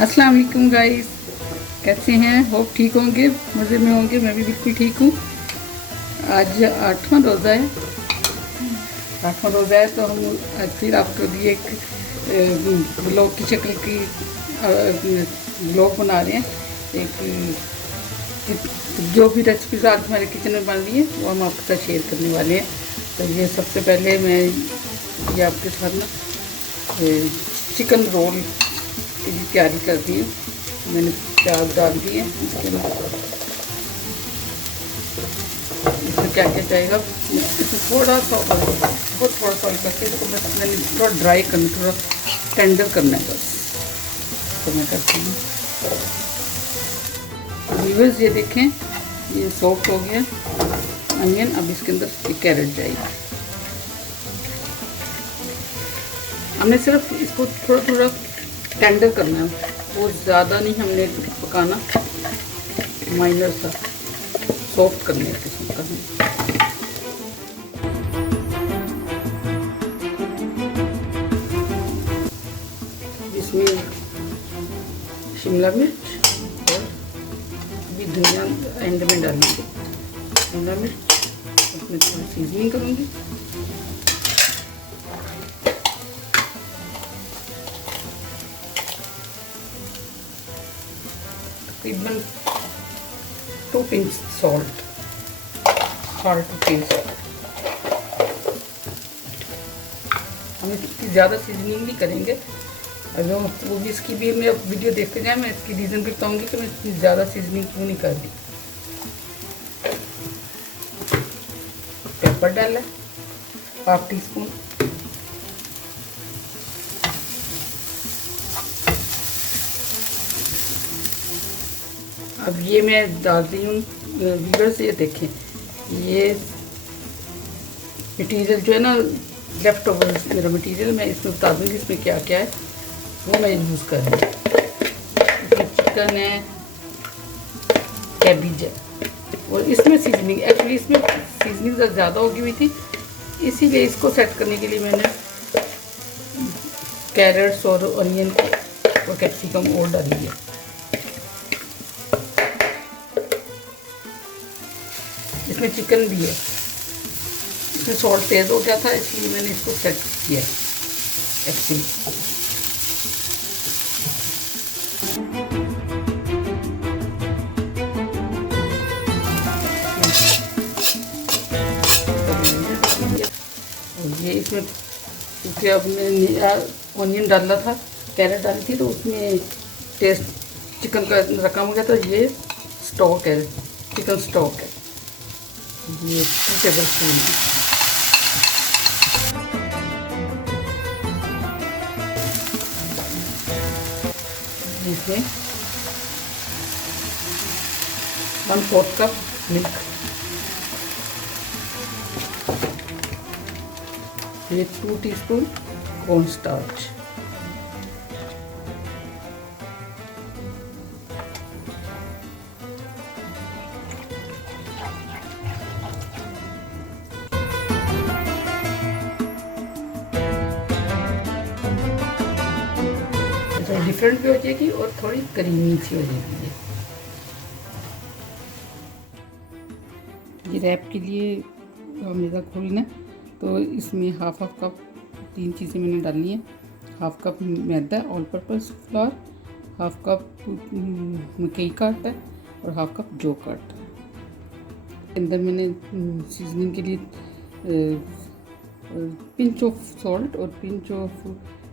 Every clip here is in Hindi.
अस्सलाम वालेकुम गाइस, कैसे हैं? होप ठीक होंगे, मज़े में होंगे। मैं भी बिल्कुल ठीक हूँ। आज 8वां रोज़ा है। तो हम आज फिर आपके लिए एक ब्लॉग की शक्ल की ब्लॉग बना रहे हैं। एक जो भी रेसिपीज आज हमारे किचन में बन रही है वो हम आपके साथ शेयर करने वाले हैं। तो ये सबसे पहले मैं ये आपके साथ ना चिकन रोल की तैयारी कर दी हूँ। मैंने प्याज डाल दिए। इसमें क्या क्या जाएगा, इसमें थोड़ा सा ऑयल करके इसको मैंने थोड़ा ड्राई करना, थोड़ा टेंडर करना है बस। तो मैं करती हूँ। व्यूअर्स ये देखें, ये सॉफ्ट हो गया अनियन। अब इसके अंदर कैरेट जाएगी। हमने सिर्फ इसको थोड़ा थोड़ा टेंडर करना है, बहुत ज़्यादा नहीं हमने पकाना, माइनर सा सॉफ्ट करने किस्म का है। इसमें शिमला मिर्च और भी धनिया एंड में डालेंगे। शिमला मिर्च उसमें थोड़ी सीजनिंग करूँगी। तकरीबन 2 पिंच सॉल्ट, हम इसकी ज़्यादा सीजनिंग नहीं करेंगे। अगर वो भी इसकी भी मैं वीडियो देखते जाए, मैं इसकी रीज़न भी बताऊंगी कि मैं इतनी ज़्यादा सीजनिंग क्यों नहीं कर रही। पेपर डाला 1/2 टीस्पून। अब ये मैं डाल रही हूँ व्यूअर्स, ये देखें, ये मटेरियल जो है ना, लेफ्ट ओवर मेरा मटेरियल, मैं इसमें बता दूँगी इसमें क्या क्या है वो मैं यूज़ कर रही हूँ। इसमें चिकन है, कैबिज है और इसमें सीजनिंग, एक्चुअली इसमें सीजनिंग ज़्यादा होगी हुई थी, इसीलिए इसको सेट करने के लिए मैंने कैरेट्स और ऑनियन और कैप्सिकम और डाली है। इसमें चिकन भी है, इसमें सॉल्ट तेज़ हो गया था इसलिए मैंने इसको सेट किया एक्चुअली। और ये इसमें क्योंकि अब मैंने ऑनियन डाला था, कैरेट डाली थी, तो उसमें टेस्ट चिकन का रकम हो गया। तो ये स्टॉक है, चिकन स्टॉक है, ये 2 टेबल स्पून है। इसमें 1/4 कप मिल्क, ये 2 टीस्पून कॉर्न स्टार्च, डिफरेंट भी हो जाएगी और थोड़ी क्रीमी सी हो जाएगी। ये रैप के लिए मैदा खोलना, तो इसमें हाफ कप 3 चीज़ें मैंने डालनी है। 1/2 कप मैदा ऑल पर्पस फ्लोर, 1/2 कप मकई का आटा और 1/2 कप जौ का आटा। अंदर मैंने सीजनिंग के लिए पिंच ऑफ सॉल्ट और पिंच ऑफ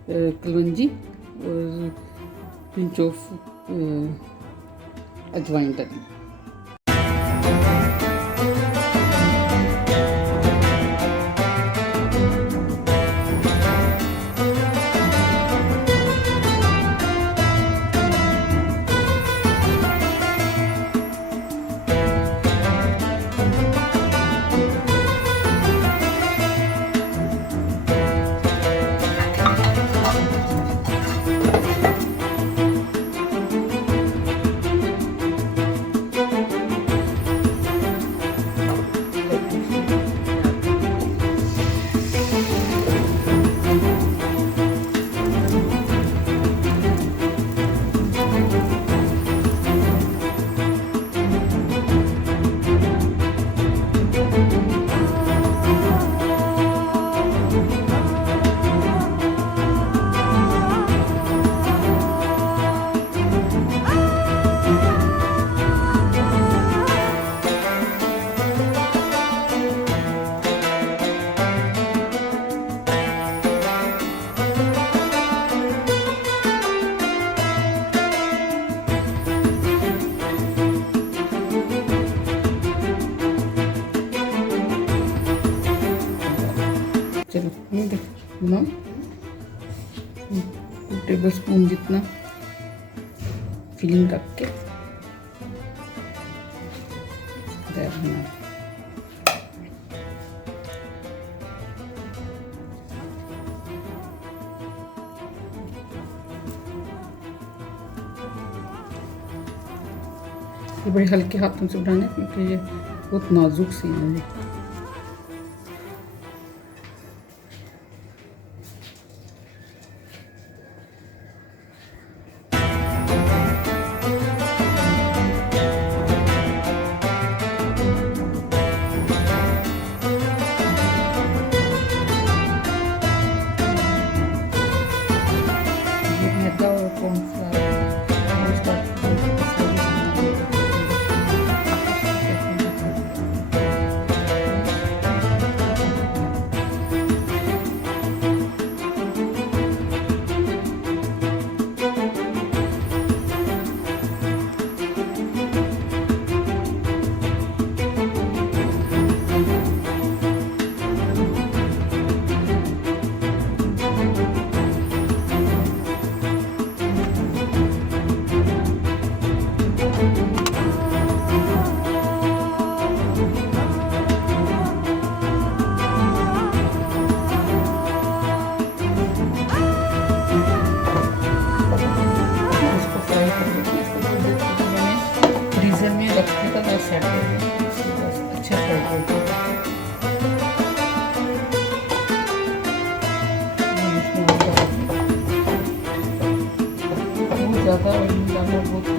कलवंजी और पिंच ऑफ अजवाइन डाली। नमक, 2 टेबल स्पून जितना फिलिंग रख के बना। ये बड़े हल्के हाथों से बनाना क्योंकि ये बहुत नाजुक सी है। मैदा और कॉर्नफ्लावर फ्रीजर में रखने का बस सेट हो गया, अच्छा फ्राई कर दिया। बहुत ज़्यादा ऑयल डालना बहुत